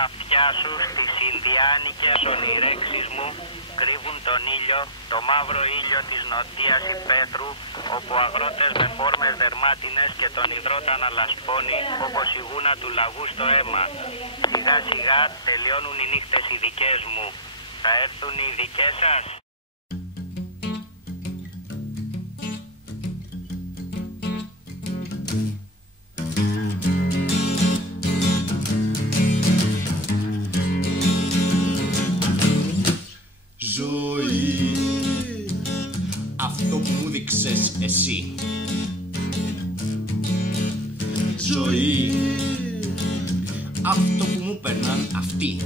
αυτιά σου στις Ινδιάνικες ονειρέξεις μου κρύβουν τον ήλιο, το μαύρο ήλιο της νοτίας υπαίθρου, όπου αγρότες με φόρμες δερμάτινες και τον υδρότα να λασπώνει όπως η γούνα του λαγού στο αίμα. Σιγά σιγά τελειώνουν οι νύχτες οι δικές μου. Θα έρθουν οι δικές σας. Ζωή, αυτό που μου δείξες εσύ. Ζωή, αυτό που μου περνάν αυτοί.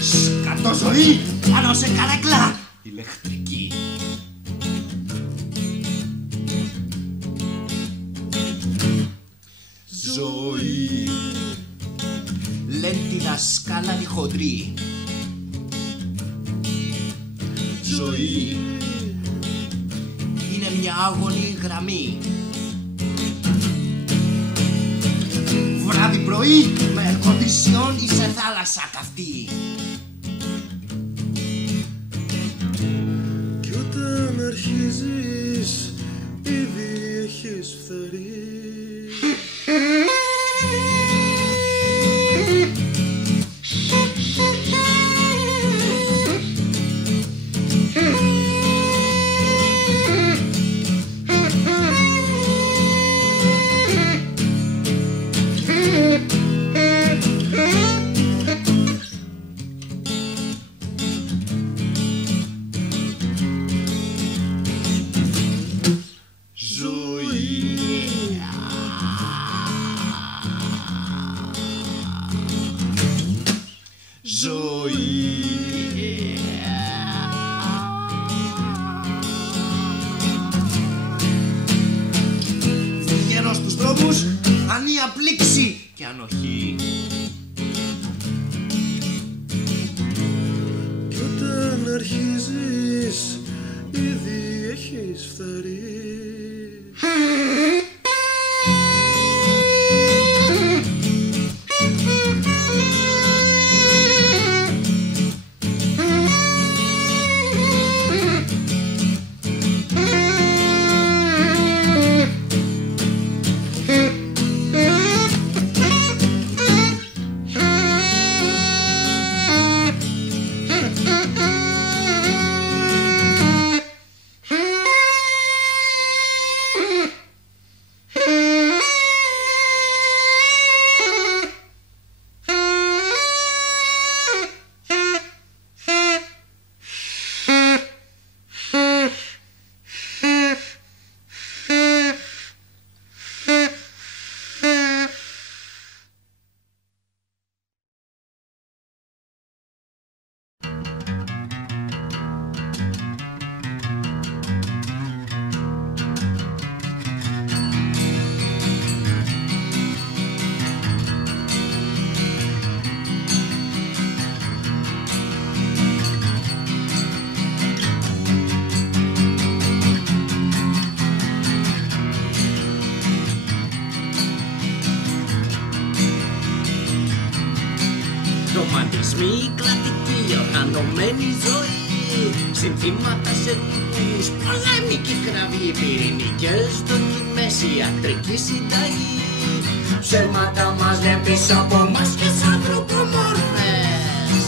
Σκατοζωή, πάνω σε καρέκλα ηλεκτρική. Ζωή, λένε τη δασκάλα τη χοντρή. Ζωή είναι μια άγωνη γραμμή. Βράδυ πρωί με κοντισιόν ή σε θάλασσα καυτή. Κι όταν αρχίζεις ήδη έχεις φθαρεί. Βγαίνω στους δρόμους, ανία πλήξη και ανοχή. Κι όταν αρχίζεις ήδη έχεις φθαρεί. Ρομαντισμοί, κλατική, οργανωμένη ζωή. Συνθήματα σε ρυθμούς, πολέμικη κραυγή. Πυρηνικές δοκιμές, ιατρική συνταγή. Ψέματα μας λένε πίσω από μάσκες ανθρωπομόρφες.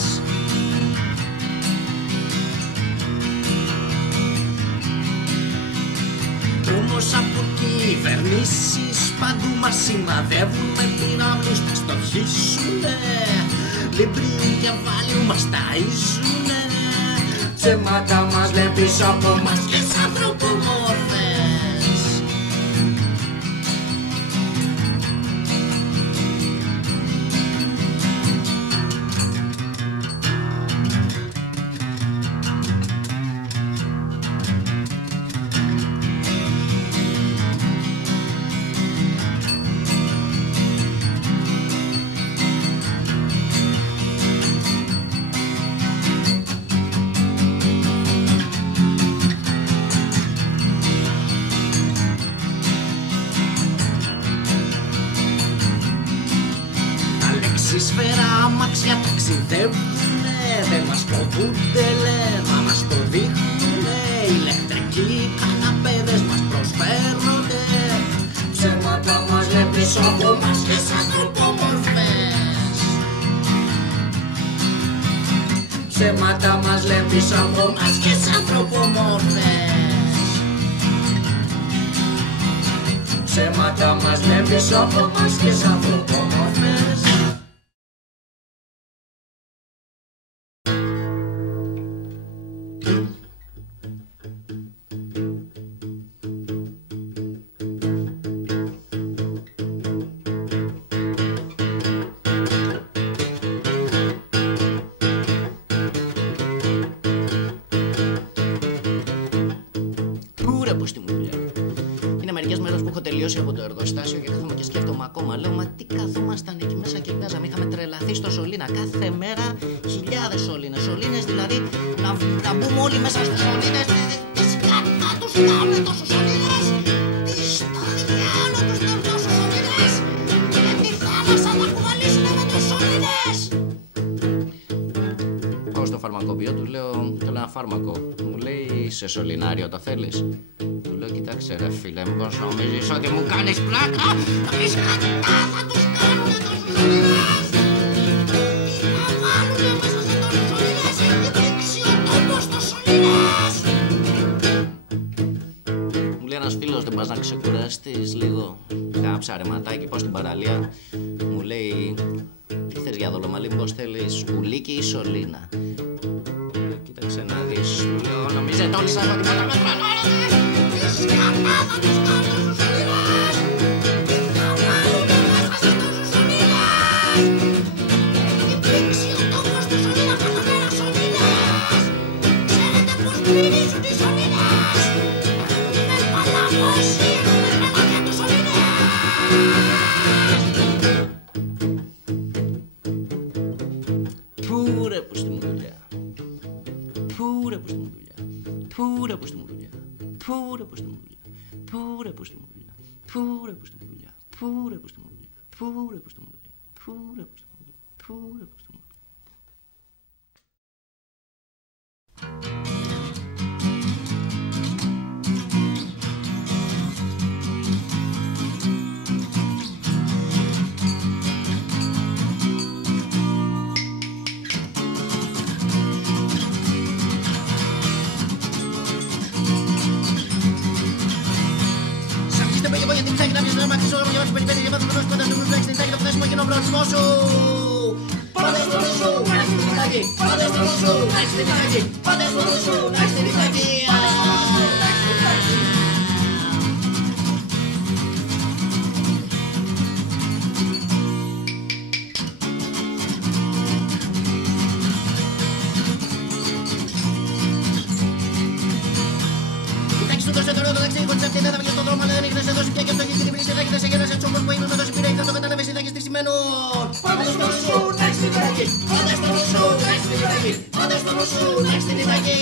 Όμως από κυβερνήσεις παντού μας σημαδεύουν με πυράβλους, μας στοχίσουνε. Λιμπρίου και βάλιου μας ταΐζουνε. Ψέματα μας λένε πίσω από μάσκες ανθρωπομόρφες. αμάξια ταξιδεύουνε, δεν μας φοβούνται λέ, μα μας το δείχνουνε. Ηλεκτρικοί καναπέδες μας προσφέρονται. Ψέματα μας λένε πίσω από μάσκες ανθρωπόμορφες. Ψέματα μας λένε πίσω από μάσκες ανθρωπόμορφες. Ψέματα μας λένε πίσω από μάσκες ανθρωπόμορφες. Από το εργοστάσιο και κάθομαι και σκέφτομαι ακόμα. Λέω, μα τι καθόμασταν εκεί μέσα και βγάζαμε. Είχαμε τρελαθεί στο σωλήνα. Κάθε μέρα χιλιάδες σωλήνες. Σωλήνες δηλαδή να μπούμε όλοι μέσα στους σωλήνες. Φυσικά να τους κάνουμε τόσους σωλήνες. Τι στο διάλο τους κάνουν τόσους σωλήνες. Και τη θάλασσα να κουβαλήσουμε με τους σωλήνες. Πάω στο φαρμακοποιό, του λέω, θέλω ένα φάρμακο. Μου λέει, σε σωληνάριο το θέλεις? Του λέω, κοιτάξτε ρε φίλε, μήπως νομίζεις ότι μου κάνεις πλάκα? Φυσικά θα τους κάνουμε τόσους σωλήνες. Τι θα βάλουνε μέσα σε τόσους σωλήνες? Δείξει ο τόπος των σωλήνες. Μου λέει ένας φίλος, δεν πας να ξεκουραστείς λίγο? Κάνα ψαρεματάκι, πάω στην παραλία. Μου λέει, τι θες για δολομαλή, μήπως θέλεις σκουλίκι ή σωλήνα? Κοίταξε να δεις, του λέω, νομίζετε όλοι σας ότι πάντα με τρελαίνετε? Φυσικά θα τους κάνω στους σωλήνες. Τι θα βάλουνε μέσα σε τόσους σωλήνες? Έχει πλήξει ο τόπος του σωλήνα, καταμέρα σωλήνες. Ξέρετε πως μυρίζουν οι σωλήνες? Είναι παλαβόσοι, έχουμε πελάκια τους σωλήνες. Πού ρε που στη μου δουλειά, πού ρε που στη μου δουλειά, πού ρε που στη μου δουλειά, πού ρε που στη μου δουλειά, πού ρε που στη μου δουλειά, πού ρε που στη μου δουλειά, πού ρε που στη μου δουλειά, πού ρε που στη μου δουλειά, πού ρε που στη μου δουλειά, πού ρε που στη μου δουλειά. Πάτε στο νησού, να είστε νυχτάκι. Πάτε στο νησού, να είστε νυχτάκι. Πάτε στο νησού, να είστε νυχτάκι. Κοιτάξτε το σέντρο, το ταξίδι, κοντζ αυτή, δεν θα βγει στον δρόμο, αλλά δεν έχετε σε δώσει πια και αυτό έχει την υπηρεσία, θα σε γέννασε τσόμπος που είναι με δώσει πειρά, θα το κατάλαβες, θα έχεις στήσιμενο. Πάτε στο νησού, να είστε νυχτάκι. Πάτε στο νησού, να είστε νυχτάκι. Πάτε στο νησού, να είστε νυχτάκι.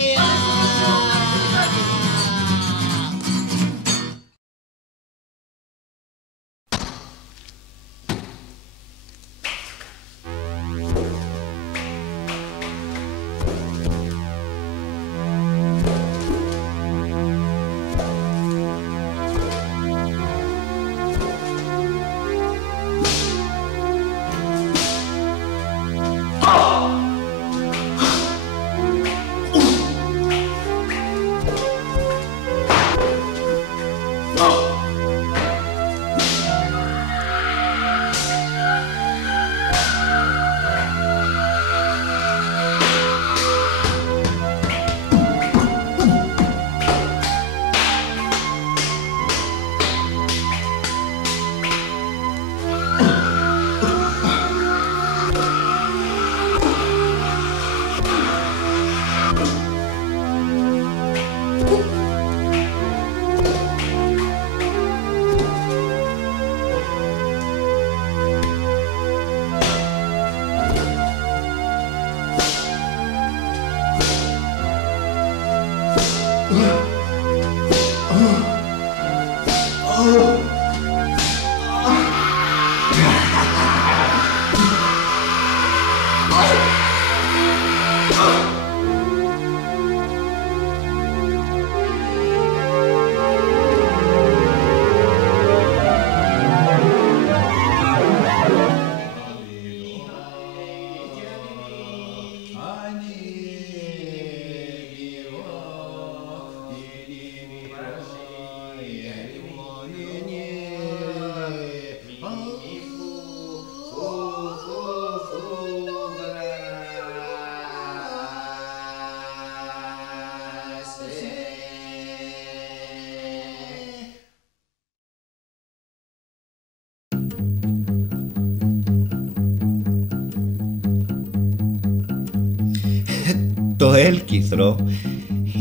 Το έλκυθρο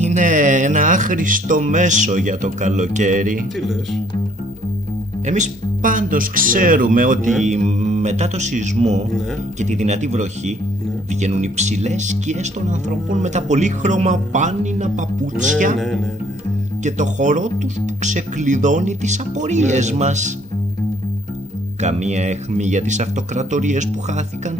είναι ένα άχρηστο μέσο για το καλοκαίρι. Τι λες? Εμείς πάντως ξέρουμε ότι μετά το σεισμό και τη δυνατή βροχή βγαίνουν υψηλές σκιές των ανθρώπων με τα πολύχρωμα πάνινα παπούτσια και το χορό τους που ξεκλειδώνει τις απορίες μας. Καμία αιχμή για τις αυτοκρατορίες που χάθηκαν.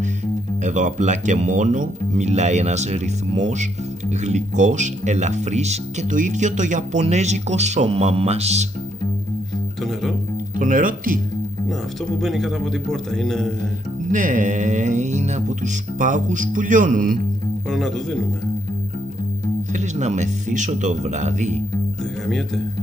Εδώ απλά και μόνο μιλάει ένας ρυθμός γλυκός, ελαφρύς και το ίδιο το ιαπωνέζικο σώμα μας. Το νερό? Το νερό τι? Να, αυτό που μπαίνει κάτω από την πόρτα είναι... Ναι, είναι από τους πάγους που λιώνουν. Μπορώ να το δίνουμε. Θέλεις να μεθύσω το βράδυ? Δεν γαμιέται.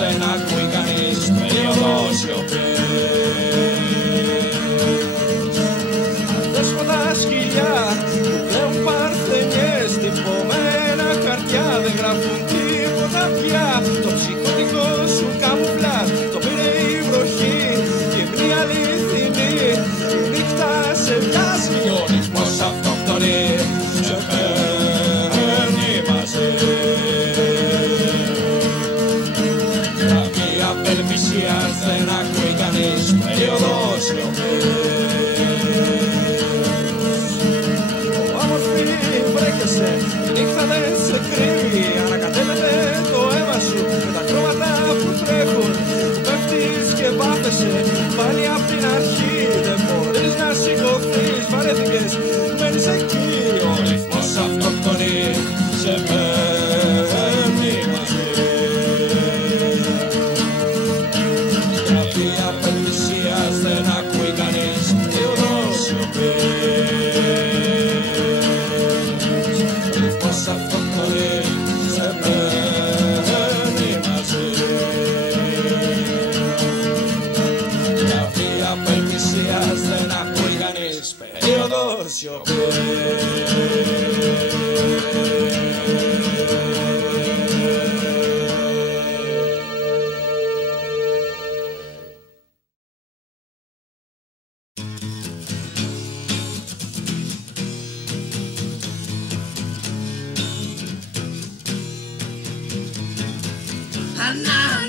Δεν ακούει κανείς περίοδο σιωπής. Αδέσποτα σκυλιά που πλέον παρθενιές τυπωμένα χαρτιά δεν γράφουν τίποτα πια. Το ψυχωτικό σου καμουφλάζ το πήρε η βροχή και μια αληθινή η νύχτα σε βιάζει. Ο ρυθμός αυτοκτονεί σε παίρνει μαζί. Απελπισίας δεν ακούει κανείς περίοδος σιωπής. Όμορφη βρέχεσαι, η νύχτα δεν σε κρύβει. Ανακατεύεται το αίμα σου με τα χρώματα που τρέχουν. Πέφτεις και βάφεσαι πάλι απ' την αρχή. Δεν μπορείς να σηκωθείς, βαρέθηκες, μένεις εκεί. Ο ρυθμός αυτοκτονεί, σε παίρνει μαζί. Απελπισίας δεν ακούει κανείς περίοδος σιωπής. Ρυθμός αυτοκτονεί, σε παίρνει μαζί. Γραφή απελπισίας δεν ακούει κανείς περίοδος σιωπής.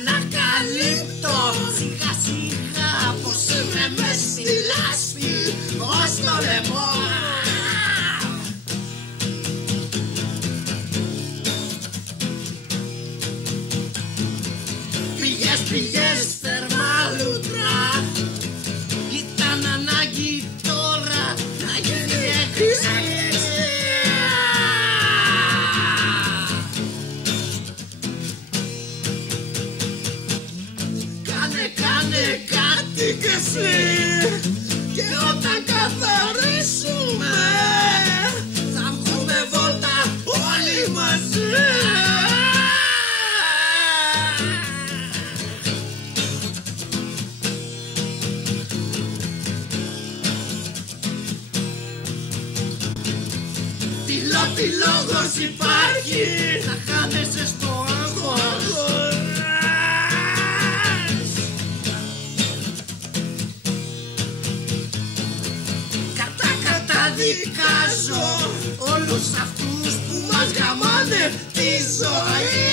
Ανακαλύπτω σιγά σιγά πως είμαι μες στη λάσπη ως το λαιμό. Πηγές θερμάλουτρα ήταν ανάγκη τώρα να γίνει εκκλησία. Κάνε κάτι κι εσύ και όταν καθαρίσουμε θα βγούμε βόλτα όλοι μαζί. Τι λόγος υπάρχει να χάνεσαι στο άγχος. Καταδικάζω όλους αυτούς που μας γαμάνε τη ζωή.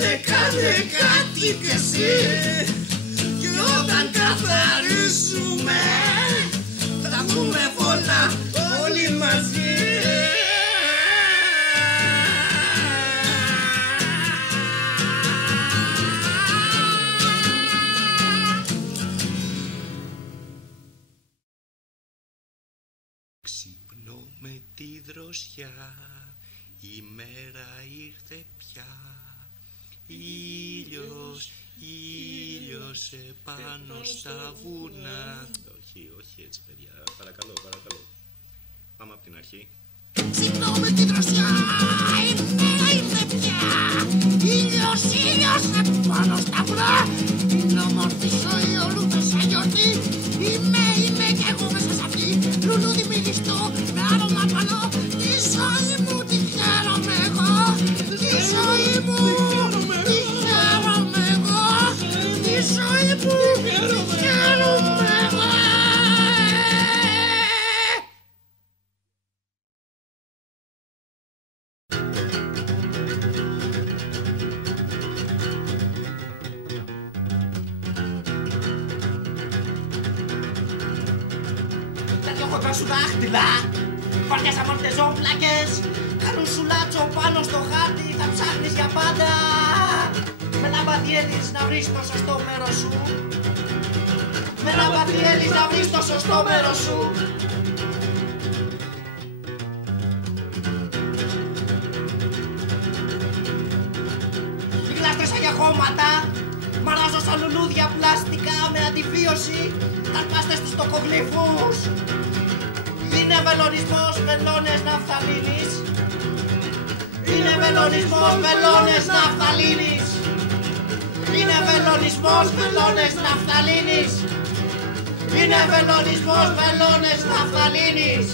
κάνε κάτι κι εσύ. Κι όταν καθαρίσουμε θα βγούμε βόλτα όλοι μαζί. Ξυπνώ με τη δροσιά, η μέρα ήρθε πια. Ήλιος, ήλιος επάνω στα βουνά. Όχι έτσι παιδιά, παρακαλώ. Πάμε από την αρχή. Ξυπνώ με τη δροσιά, η μέρα ήρθε πια. Ήλιος επάνω στα βουνά. Είναι όμορφη ζωή ολούτα σαν γιορτή. Είμαι κι εγώ μέσα σ' αυτή. Λουλούδι μυριστό με άρωμα πανώ. Τη ζωή μου τη χαίρομαι εγώ. Τη ζωή μου τη χαίρομαι εγώ. Τη ζωή μου τη χαίρομαι εγώ. Σου δάχτυλα, βαριές αμορτεζόπλακες, κάνουν σου λάτσο πάνω στο χάρτη, θα ψάχνεις για πάντα. Με λαμπαδιέλεις να βρεις το σωστό μέρος σου. Με λαμπαδιέλεις να βρεις το σωστό μέρος σου. Μιλάς τόσα για χώματα, μαράζω σαν λουλούδια πλαστικά με αντιβίωση, καρπάστες τους τοκογλύφους. Είναι βελονισμός βελόνες ναφθαλίνης. Είναι βελονισμός βελόνες ναφθαλίνης. Είναι βελονισμός βελόνες ναφθαλίνης. Είναι βελονισμός βελόνες ναφθαλίνης.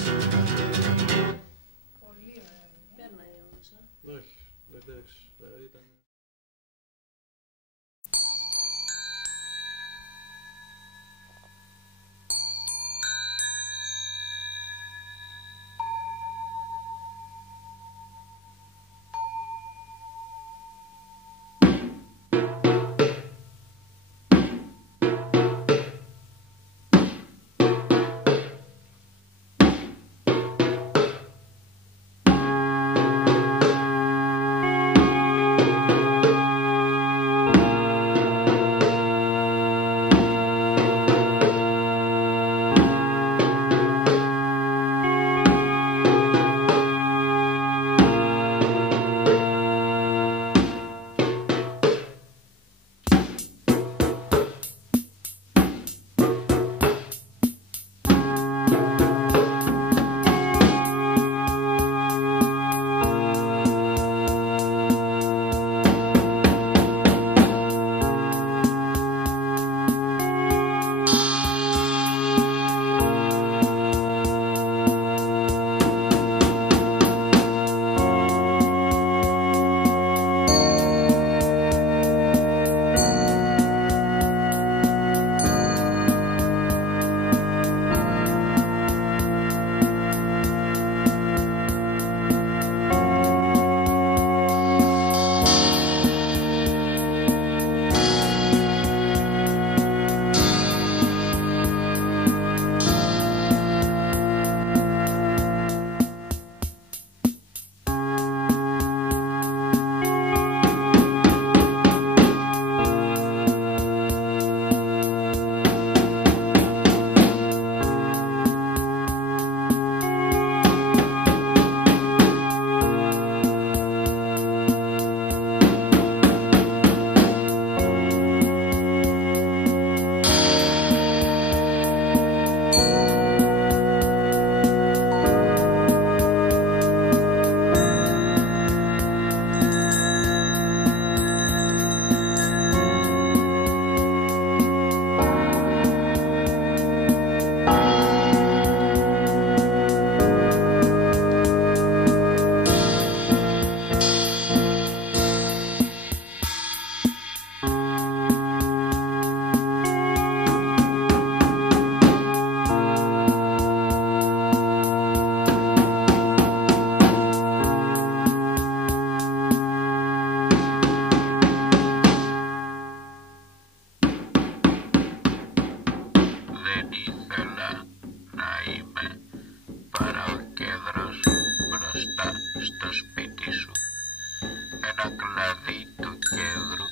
Πολύ ωραία. Πέρναγε όμως, Όχι, εντάξει. Ήταν... ένα κλαδί του κέδρου,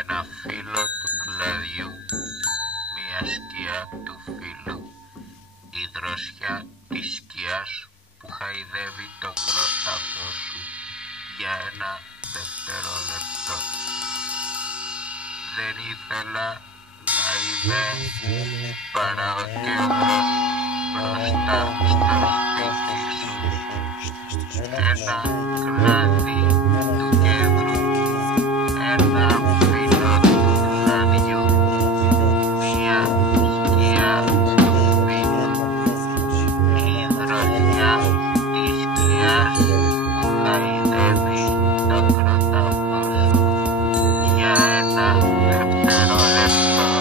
ένα φύλλο του κλαδιού, μια σκιά του φύλλου, η δροσιά της σκιάς που χαϊδεύει το κρόταφο σου για ένα δευτερόλεπτο. Δεν ήθελα να είμαι παρά ο κέντρος μπροστά στο σπίτι σου. Ένα κλάδι του κέντρου, ένα φύλλο του κλαδιού, μια σκιά του φύλλου, η δροσιά της σκιάς που χαϊδεύει το κρόταφο σου για ένα δευτερόλεπτο.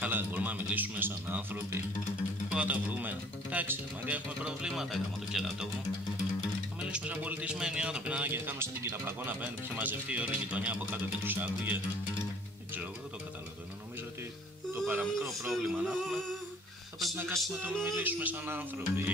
Καλά, μπορούμε να μιλήσουμε σαν άνθρωποι. Πού θα τα βρούμε? Εντάξει, μάγκα, έχουμε προβλήματα γάμο το κερατό μου. Θα μιλήσουμε σαν πολιτισμένοι άνθρωποι, να και κάνουμε σαν την Κυραπαγό να μπαίνουν, είχε μαζευτεί όλη η γειτονιά από κάτω και τους άκουγε. Δεν ξέρω, εγώ δεν το καταλαβαίνω. Νομίζω ότι το παραμικρό πρόβλημα να έχουμε θα πρέπει να κάτσουμε να το μιλήσουμε σαν άνθρωποι.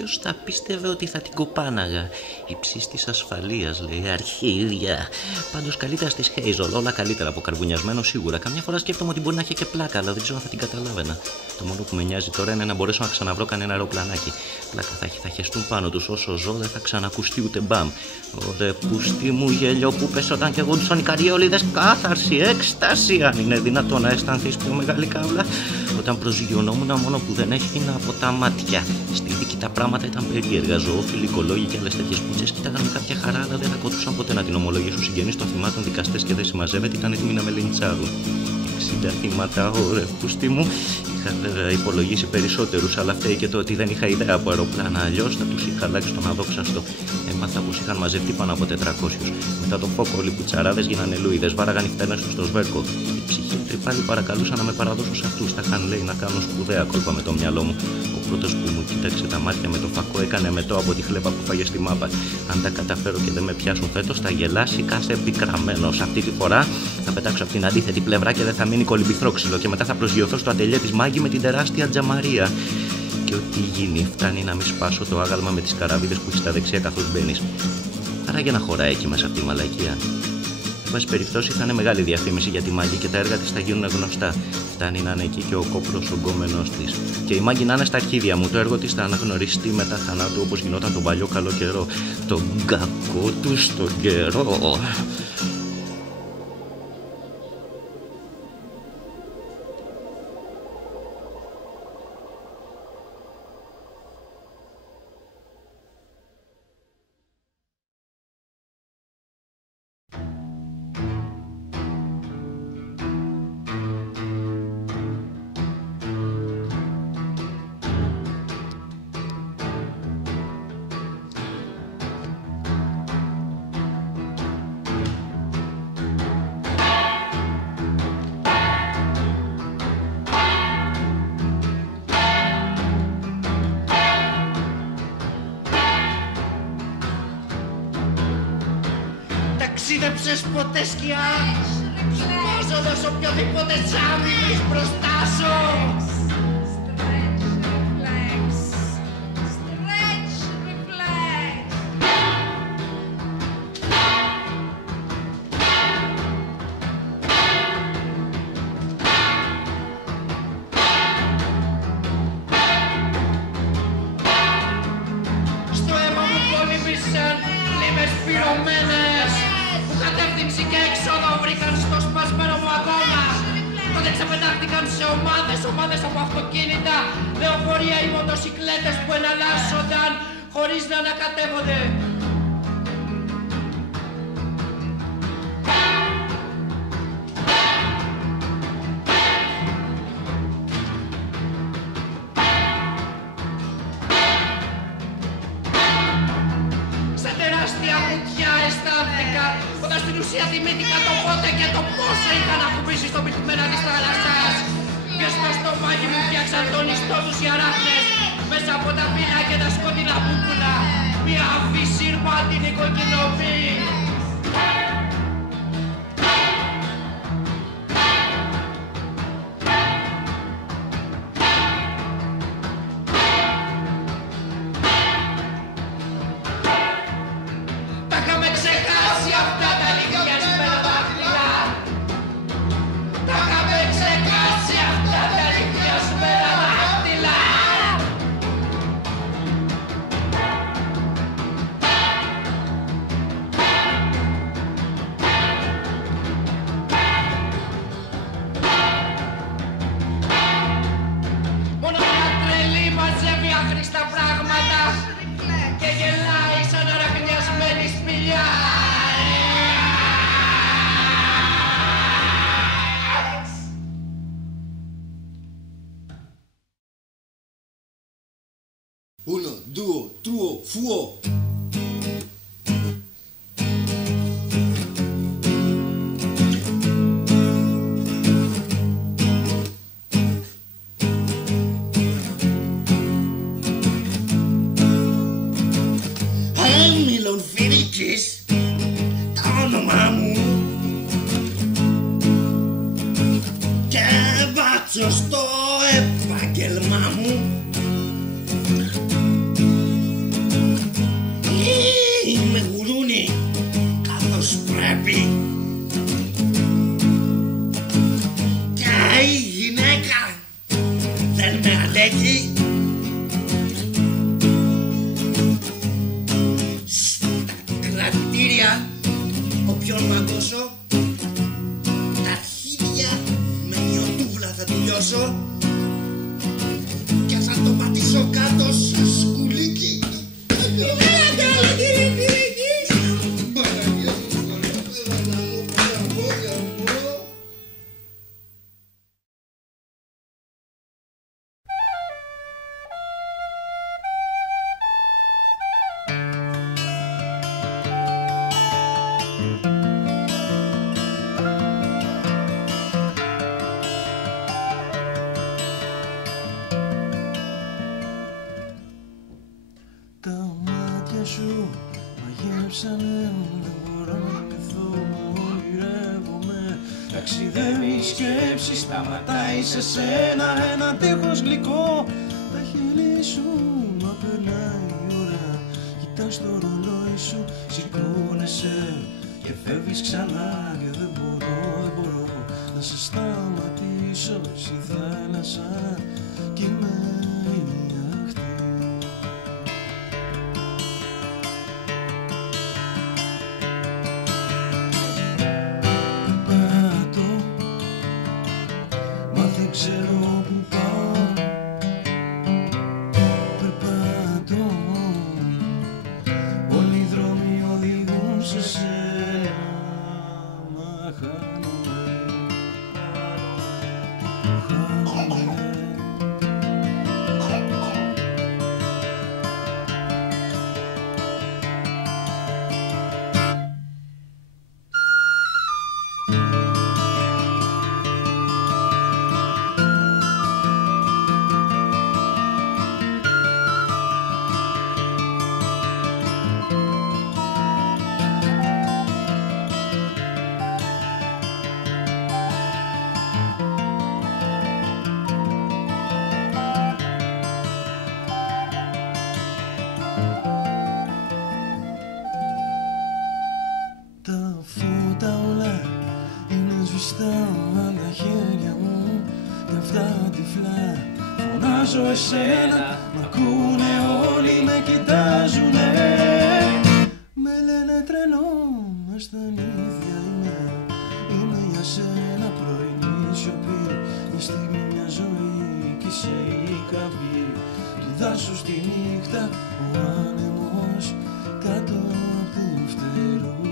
Ποιος θα πίστευε ότι θα την κοπάναγα. Υψής της ασφαλείας, λέει, αρχίδια. Πάντως καλύτερα στη Χέιζολ, όλα καλύτερα από καρβουνιασμένο σίγουρα. Καμιά φορά σκέφτομαι ότι μπορεί να έχει και πλάκα, αλλά δεν ξέρω αν θα την καταλάβαινα. Το μόνο που με νοιάζει τώρα είναι να μπορέσω να ξαναβρω κανένα αεροπλανάκι. Πλάκα θα χεστούν πάνω τους, όσο ζω δεν θα ξανακουστεί ούτε μπαμ. Ωρε πουστί μου γέλιο που πες όταν και εγώ τους ονικαριόλιδες, κάθαρση, έκσταση. Αν είναι δυνατόν να αισθανθείς πιο μεγάλη κάβλα. Όταν προσγειωνόμουν, μόνο που δεν έγινε από τα μάτια. Στη δίκη τα πράγματα ήταν περίεργα. Ζωόφιλοι, οικολόγοι και άλλες τέτοιες πουτσές κοίταγαν με κάποια χαρά, αλλά δεν ακολουθούσαν ποτέ να την ομολογήσουν συγγενείς των θυμάτων, δικαστές και δεν συμμαζεύεται, ήταν έτοιμοι να με λιντσάρουν. 60 θύματα, ωρε πουστί μου. Είχα βέβαια υπολογίσει περισσότερους, αλλά φταίει και το ότι δεν είχα ιδέα από αεροπλάνα. Αλλιώς θα τους είχα αλλάξει τον αδόξαστο. Έμαθα πως είχαν μαζευτεί πάνω από 400. Μετά το φόκο, όλοι οι πουτσαράδες γίνανε λούιδες, βάραγαν οι φταίνες τους στο σβέρκο. Οι ψυχίατροι πάλι παρακαλούσαν να με παραδώσω σε αυτούς. Τα είχαν, λέει, να κάνω σπουδαία κόλπα με το μυαλό μου. Ο πρώτος που μου κοίταξε τα μάτια με το φακό έκανε μετό από τη χλέπα που φάγε στη μάπα. Αν τα καταφέρω και δεν με πιάσουν φέτος, θα γελάσει κάθε επικραμμένος. Αυτή τη φορά θα πετάξω από την αντίθετη πλευρά και δεν θα μείνει κολυμπηθρόξυλο. Και μετά θα προσγειωθώ στο ατελιέ της Μάγκη με την τεράστια τζαμαρία. Και ό,τι γίνει, φτάνει να μην σπάσω το άγαλμα με τις καράβιδες που έχει στα δεξιά καθώς μπαίνεις. Άρα για να χωράει εκεί μέσα από τη μαλακία. Εν πάση περιπτώσει, θα είναι μεγάλη διαφήμιση για τη Μάγκη και τα έργα της θα γίνουν γνωστά. Φτάνει να είναι εκεί και ο κόπρος ογκόμενος της. Και η Μάγκη να είναι στα αρχίδια μου. Το έργο της θα αναγνωριστεί μετά θανάτου όπως γινόταν τον παλιό καλό καιρό. Τον κακό του στον καιρό. Ταξίδεψες ποτέ σκιά, σπάζοντας οποιοδήποτε τζάμι βρεις μπροστά σου. Στο αίμα μου πολύμησαν λίμες πυρωμένες που κατεύθυνση και έξοδο βρήκαν στο σπασμένο μου ακόμα. Τότε ξεπετάχτηκαν σε ομάδες από αυτοκίνητα, λεωφορεία ή μοτοσικλέτες που εναλλάσσονταν χωρίς να ανακατεύονται. Στα τεράστια κουτιά αισθάνθηκα όταν στην ουσία θυμήθηκα το πότε και το πόσο είχα να κουμπίσει στο πυθμένα της θάλασσας. Και στο στομάχι μου φτιάξαν τον ιστό τους οι αράχνες μέσα από τα πύλα και τα σκοτεινά πούπουλα. Μια αφισύρμα την οικοκοινωμή. Τα είχαμε ξεχάσει αυτά τα λυκιασμένα δάχτυλα. Τα είχαμε ξεχάσει αυτά τα λυκιασμένα δάχτυλα. Μόνο μια τρελή μαζεύει άχρηστα πράγματα και γελάει σαν αραχνιασμένη σπηλιά. Uno, due, tuo, fuo. Έμιλον Φιρίκης, τα όνομά μου και βάτσω στο επάγγελμά μου. σηκώσω και θα το πατήσω κάτω σου σκουλίκι. Ταξιδεύει σκέψη, σταματάει σε σένα ένα τείχος γλυκό. Τα χείλη σου μα περνάει η ώρα. Κοιτάς το ρολόι σου, σηκώνεσαι και φεύγεις ξανά. Και δεν μπορώ να σε σταματήσω στη θάλασσα κι είμαι η αχτή. Δεν ξέρω που πάω, περπατώ. Όλοι οι δρόμοι οδηγούν σε σένα, μα χάνομαι. Τα φώτα όλα είναι σβηστά τα χέρια μου και αυτά τυφλά φωνάζω εσένα. Μ' ακούνε όλοι, με κοιτάζουνε. Με λένε τρελό, μες στα νύχια είμαι για σένα πρωινή σιωπή. Μια στιγμή, μια ζωή κι είσαι η καυγή του δάσους στη νύχτα. Ο άνεμος κάτω από φτερούγα.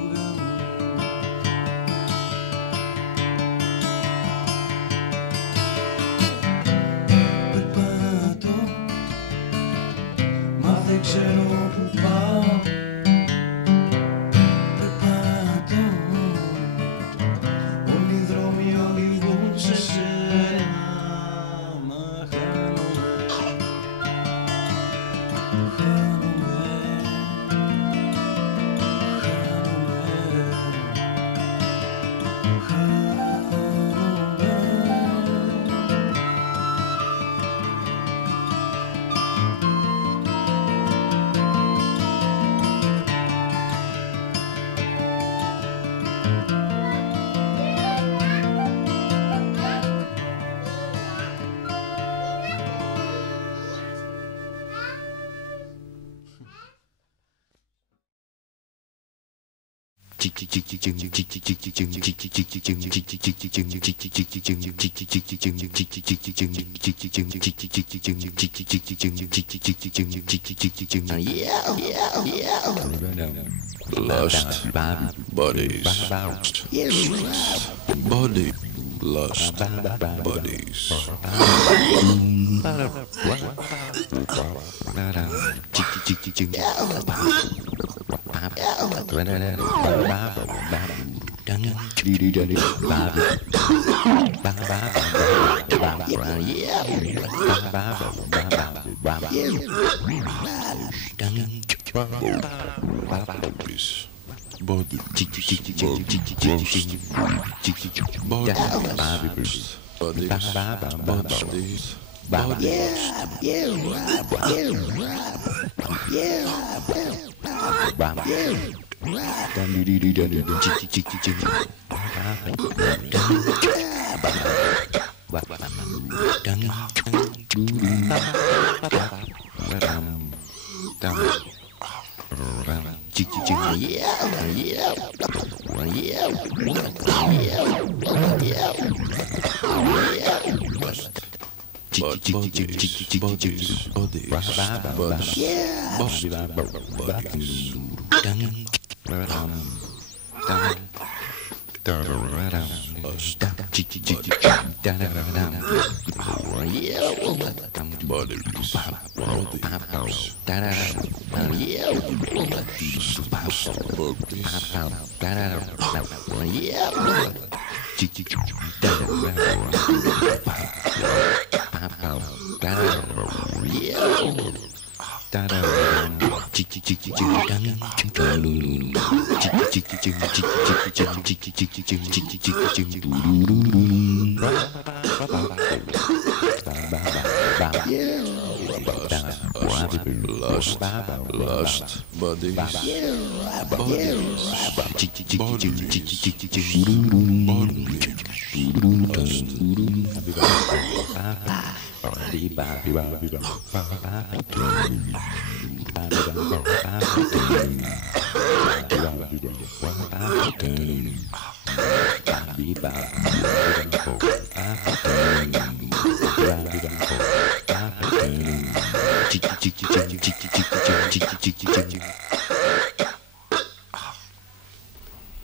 Δεν ξέρω που πάω, περπατώ. Όλοι οι δρόμοι οδηγούν σε σένα, μα χάνομαι. Lost bodies. Body lost bodies. Lost Lust buddies.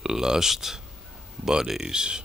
Lust buddies.